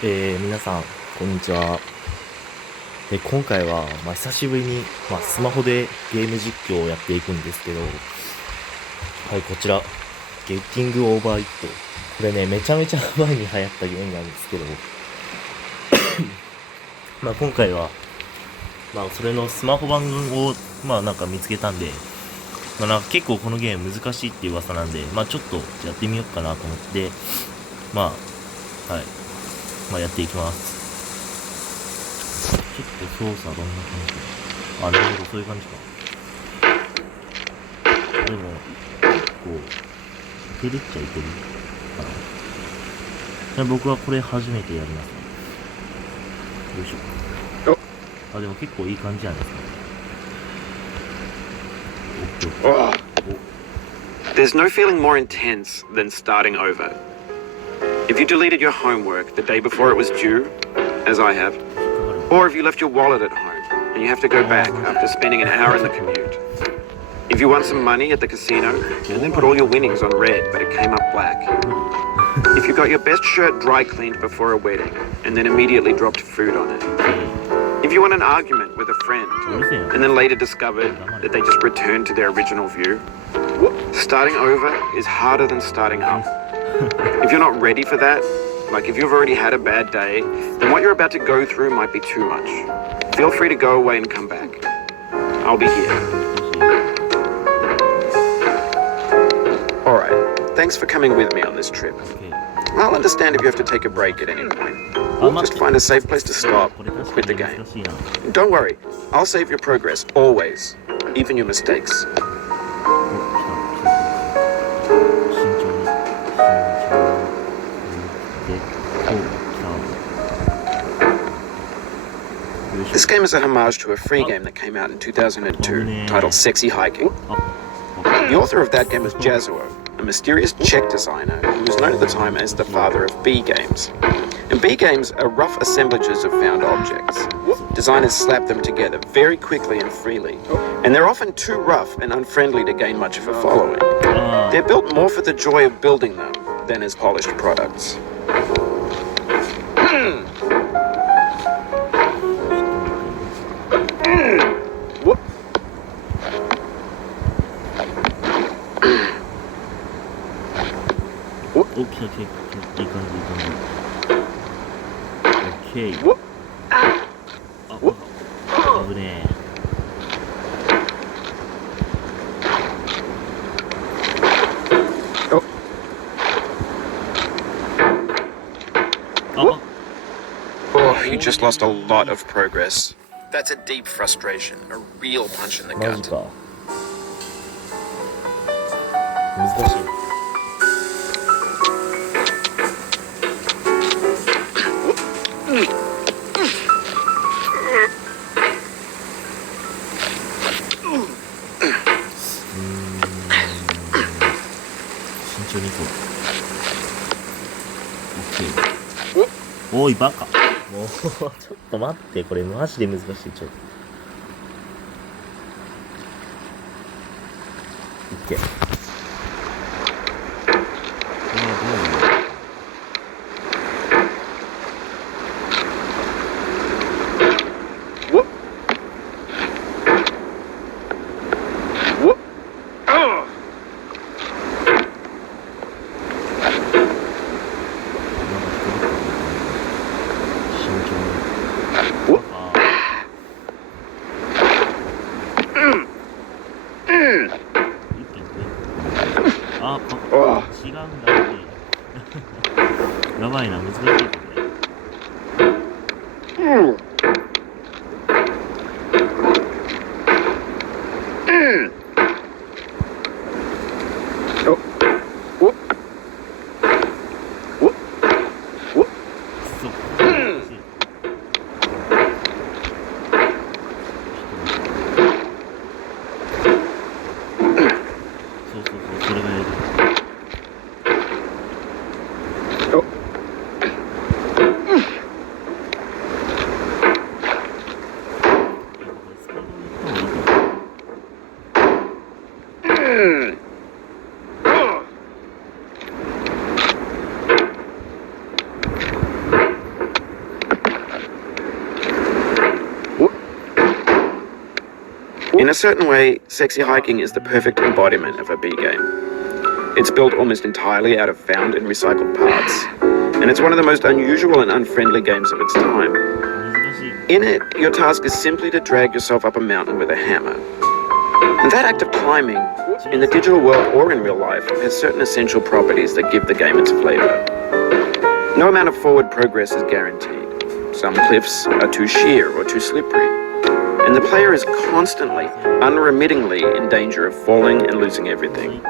皆さん、こんにちは。今回は、久しぶりに、スマホでゲーム実況をやっていくんですけど、はい、こちら、ゲッティングオーバーイット。これね、めちゃめちゃ前に流行ったゲームなんですけど、今回は、それのスマホ版を、見つけたんで、結構このゲーム難しいっていう噂なんで、ちょっとやってみようかなと思って、はい。やっていきます。ちょっと操作どんな感じか。なるほど、そういう感じか。でも、結構、いけるっちゃいけるかな。僕はこれ初めてやりますね。よいしょ。でも結構いい感じなんですね。There's no feeling more intense than starting over. If you deleted your homework the day before it was due, as I have, or if you left your wallet at home and you have to go back after spending an hour in the commute. If you won some money at the casino and then put all your winnings on red but it came up black. If you got your best shirt dry cleaned before a wedding and then immediately dropped food on it. If you won an argument with a friend and then later discovered that they just returned to their original view. Starting over is harder than starting up. If you're not ready for that, like if you've already had a bad day, then what you're about to go through might be too much. Feel free to go away and come back. I'll be here. Alright, thanks for coming with me on this trip. I'll understand if you have to take a break at any point. Just find a safe place to stop and quit the game. Don't worry, I'll save your progress, always. Even your mistakes. This game is a homage to a free game that came out in 2002 titled Sexy Hiking. The author of that game was Jazuo, a mysterious Czech designer who was known at the time as the father of B games. And B games are rough assemblages of found objects. Designers slap them together very quickly and freely, and they're often too rough and unfriendly to gain much of a following. They're built more for the joy of building them than as polished products. Okay. Oh, you just lost a lot of progress. That's a deep frustration, a real punch in the gut. 難しい。慎重に行こう。おいバカ。もうちょっと待って、これマジで難しい。ちょっと。オッケー。違うんだってやばいな、難しいこれ。それがやる。In a certain way, Sexy Hiking is the perfect embodiment of a B game. It's built almost entirely out of found and recycled parts, and it's one of the most unusual and unfriendly games of its time. In it, your task is simply to drag yourself up a mountain with a hammer. And that act of climbing, in the digital world or in real life, has certain essential properties that give the game its flavor. No amount of forward progress is guaranteed. Some cliffs are too sheer or too slippery, and the player is constantly, unremittingly in danger of falling and losing everything.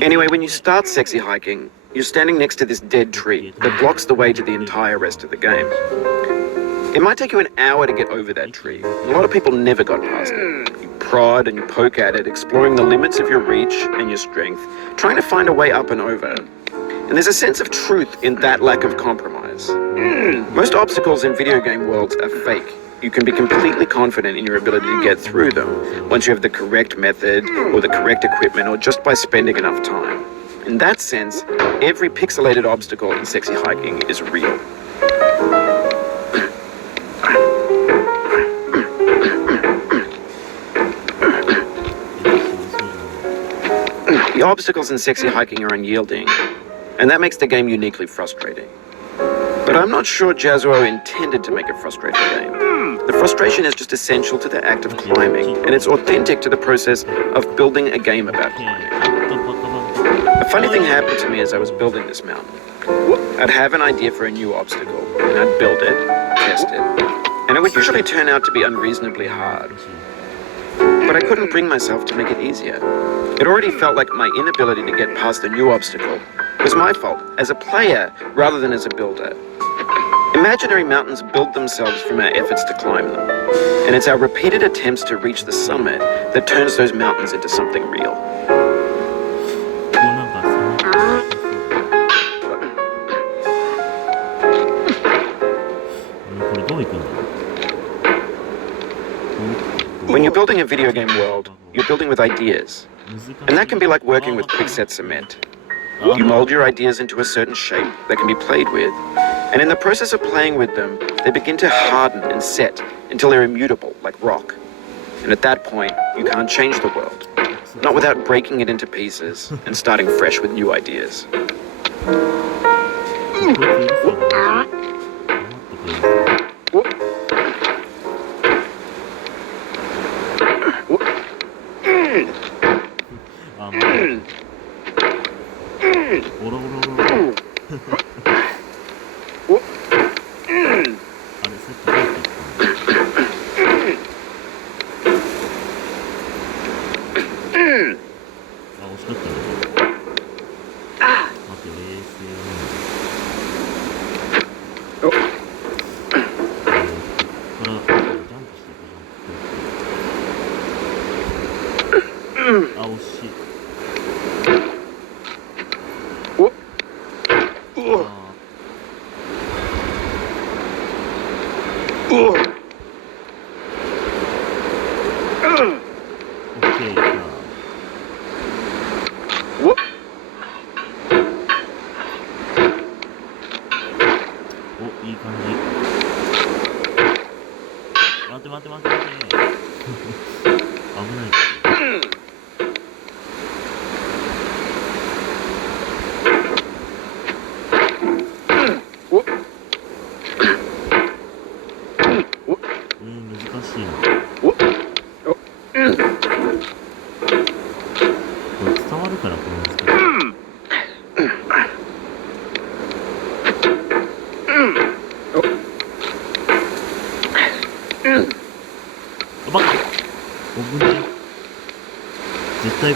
Anyway, when you start Sexy Hiking, you're standing next to this dead tree that blocks the way to the entire rest of the game. It might take you an hour to get over that tree. A lot of people never got past it. You prod and you poke at it, exploring the limits of your reach and your strength, trying to find a way up and over. And there's a sense of truth in that lack of compromise. Most obstacles in video game worlds are fake. You can be completely confident in your ability to get through them once you have the correct method or the correct equipment or just by spending enough time. In that sense, every pixelated obstacle in Sexy Hiking is real. The obstacles in Sexy Hiking are unyielding, and that makes the game uniquely frustrating. But I'm not sure Jazuo intended to make a frustrating game. The frustration is just essential to the act of climbing, and it's authentic to the process of building a game about climbing. A funny thing happened to me as I was building this mountain. I'd have an idea for a new obstacle, and I'd build it, test it, and it would usually turn out to be unreasonably hard. But I couldn't bring myself to make it easier. It already felt like my inability to get past the new obstacle was my fault as a player rather than as a builder. Imaginary mountains build themselves from our efforts to climb them, and it's our repeated attempts to reach the summit that turns those mountains into something real. When you're building a video game world, you're building with ideas, and that can be like working with quickset cement. You mold your ideas into a certain shape that can be played with, and in the process of playing with them, they begin to harden and set until they're immutable, like rock. And at that point, you can't change the world, not without breaking it into pieces and starting fresh with new ideas.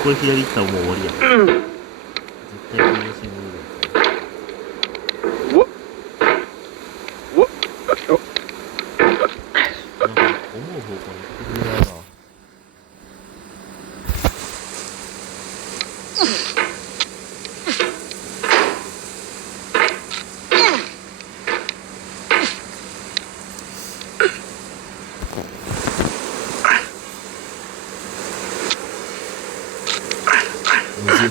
これ左行ったらもう終わりや。絶対この信号だ。なんか思う方向に行ってくれないな。むずい。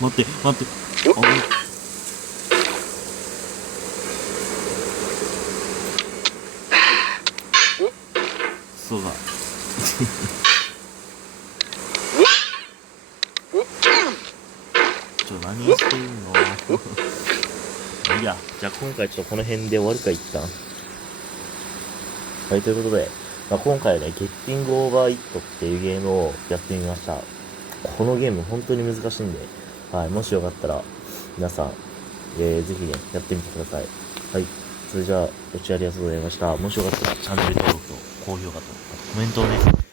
待って待って、そうだ何をしてんのいや、じゃあ今回ちょっとこの辺で終わるか一旦。はい、ということで、今回ね、ゲッティングオーバーイットっていうゲームをやってみました。このゲーム本当に難しいんで、はい、もしよかったら、皆さん、ぜひね、やってみてください。はい。それじゃあ、ご視聴ありがとうございました。もしよかったら、チャンネル登録と高評価と、あとコメントをね、